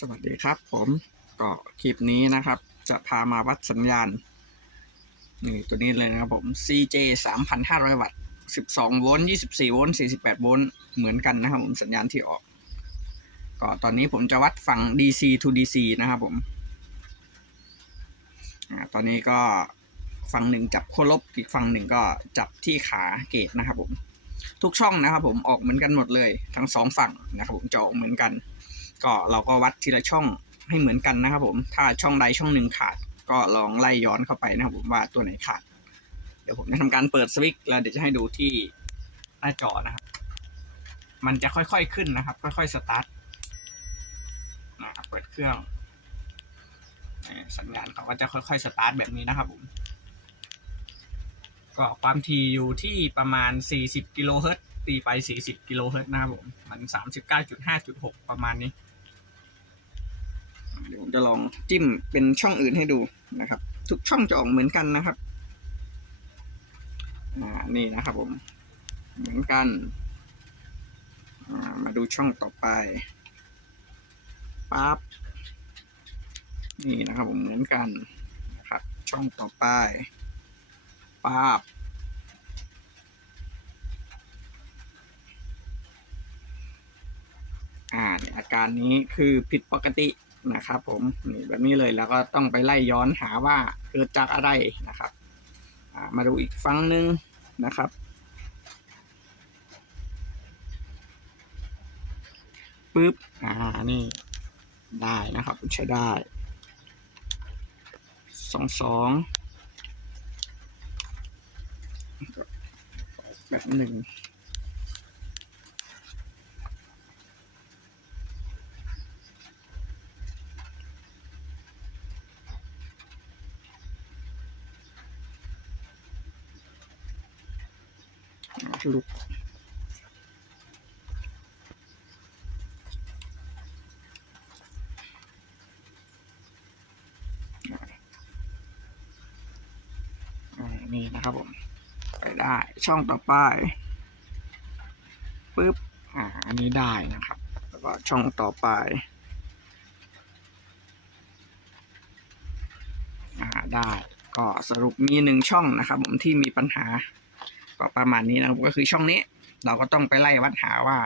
สวัสดีครับผมก็คลิปนี้นะครับ จะพามาวัดสัญญาณนี่ตัวนี้เลยนะครับผม CJ 3,500 วัตต์ 12 โวลต์ 24 โวลต์ 48 โวลต์ เหมือนกันนะครับผมสัญญาณที่ออก ก็ตอนนี้ผมจะวัดฝั่ง DC to DC นะครับผมอตอนนี้ก็ฝั่งหนึ่งจับขั้วลบอีกฝั่งหนึ่งก็จับที่ขาเกตนะครับผม ทุกช่องนะครับผมออกเหมือนกันหมดเลย ทั้งสองฝั่งนะครับผมจะออกเหมือนกัน ก็เราก็วัดทีละช่องให้เหมือนกันนะครับผม ถ้าช่องใดช่องหนึ่งขาด ก็ลองไล่ย้อนเข้าไปนะครับผมว่าตัวไหนขาด เดี๋ยวผมจะทำการเปิดสวิตช์แล้วเดี๋ยวจะให้ดูที่หน้าจอนะครับ มันจะค่อยๆขึ้นนะครับ ค่อยๆสตาร์ทนะครับเปิดเครื่องสัญญาณเขาก็จะค่อยๆสตาร์ทแบบนี้นะครับผม ก็ความถี่อยู่ที่ประมาณ 40 กิโลเฮิรตซ์ตีไป 40 กิโลเฮิรตซ์นะครับผม มัน 39.5.6 ประมาณนี้ เดี๋ยวผมจะลองจิ้มเป็นช่องอื่นให้ดูนะครับ ทุกช่องจะออกเหมือนกันนะครับอ่านี่นะครับผมเหมือนกันมาดูช่องต่อไปปั๊บนี่นะครับผมเหมือนกันนะครับ ช่องต่อไปปั๊บอ่าอาการนี้คือผิดปกติ นะครับ ผมนี่แบบนี้เลยแล้วก็ต้องไปไล่ย้อนหาว่าเกิดจากอะไรนะครับมาดูอีกฟังหนึ่งนะครับ ปึ๊บ อ่า นี่ ได้นะครับใช้ได้สองสองแบบหนึ่ง ลูกนี่นะครับผมไปได้ช่องต่อไปปึ๊บอ่าอันนี้ได้นะครับ แล้วก็ช่องต่อไปอ่าได้ก็สรุปมีหนึ่งช่องนะครับผมที่มีปัญหา ก็ประมาณนี้นะครับก็คือช่องนี้ เราก็ต้องไปไล่วัดหาว่า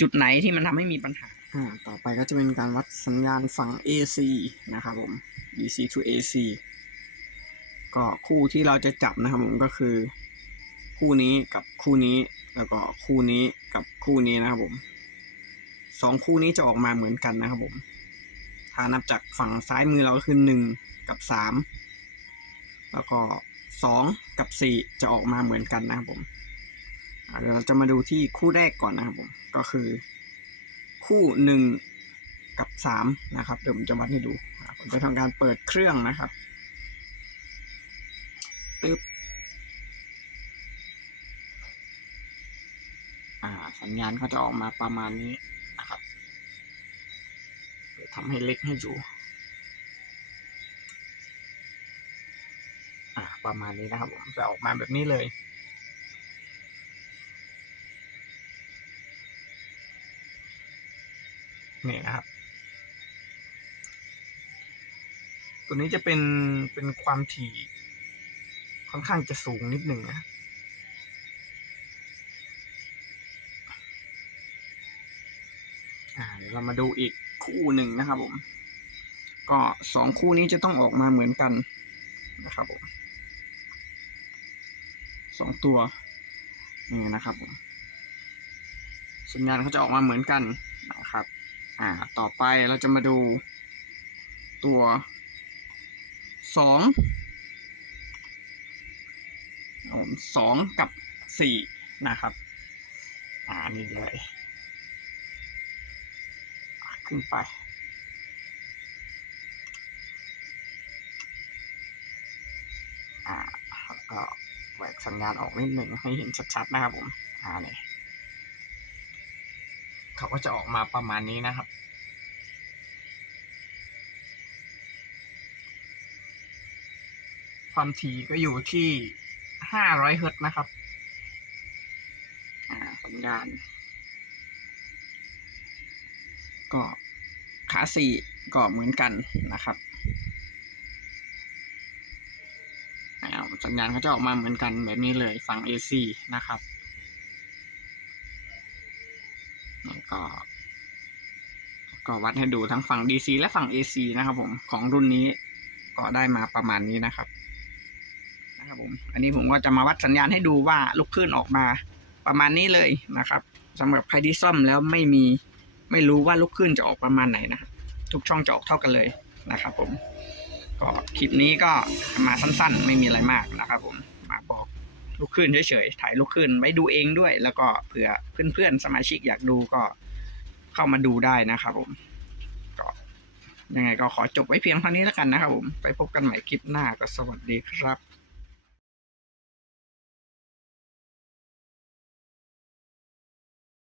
จุดไหนที่มันทำให้มีปัญหาอ่าต่อไปก็จะเป็นการวัดสัญญาณฝั่ง AC นะครับผม DC to AC ก็คู่ที่เราจะจับนะครับผมก็คือ คู่นี้กับคู่นี้แล้วก็คู่นี้กับคู่นี้นะครับผมสองคู่นี้จะออกมาเหมือนกันนะครับผมถ้านับจากฝั่งซ้ายมือเราก็คือหนึ่งกับสามแล้วก็ สองกับสี่จะออกมาเหมือนกันนะครับผมเดี๋ยวเราจะมาดูที่คู่แรกก่อนนะครับผมก็คือ คู่หนึ่งกับสามนะครับเดี๋ยวผมจะวัดให้ดูผมจะทำการเปิดเครื่องนะครับปึ๊บสัญญาณก็จะออกมาประมาณนี้นะครับทำให้เล็กให้ดู อ่า ประมาณนี้นะครับผมจะออกมาแบบนี้เลยนี่นะครับ ตัวนี้จะเป็นเป็นความถี่ค่อนข้างจะสูงนิดหนึ่งนะเดี๋ยวเรามาดูอีกคู่หนึ่งนะครับผม ก็สองคู่นี้จะต้องออกมาเหมือนกันนะครับผม สองตัวนี่นะครับผมสัญญาณเขาจะออกมาเหมือนกันนะครับ อ่า ต่อไปเราจะมาดูตัวสองสองกับสี่นะครับ อ่า นี่เลย ขึ้นไป อ่าแล้วก็ แหวกสัญญาณออกนิดหนึ่งให้เห็นชัดๆนะครับผมอ่าเนี่ยเขาก็จะออกมาประมาณนี้นะครับ ความถี่ก็อยู่ที่ห้าร้อยเฮิรตซ์นะครับอ่าสัญญาณ ก็ขาสี่ก็เหมือนกันนะครับ นะครับสัญญาณเขาจะออกมาเหมือนกันแบบนี้เลยฝั่ง AC นะครับนี่ก็ ก็วัดให้ดูทั้งฝั่ง DC และฝั่ง AC นะครับผมของรุ่นนี้ก็ได้มาประมาณนี้นะครับ นะครับผม อันนี้ผมก็จะมาวัดสัญญาณให้ดูว่าลูกคลื่นออกมาประมาณนี้เลยนะครับสำหรับใครที่ซ่อมแล้วไม่มีไม่รู้ว่าลูกคลื่นจะออกประมาณไหนนะทุกช่องจะออกเท่ากันเลยนะครับผม ก็คลิปนี้ก็มาสั้นๆ ไม่มีอะไรมากนะครับผมมาบอกลูกคลื่นเฉยๆถ่ายลูกคลื่นไว้ดูเองด้วย แล้วก็เผื่อเพื่อนๆสมาชิกอยากดูก็เข้ามาดูได้นะครับผมก็ยังไงก็ขอจบไว้เพียงเท่านี้แล้วกันนะครับผม ไปพบกันใหม่คลิปหน้าก็สวัสดีครับ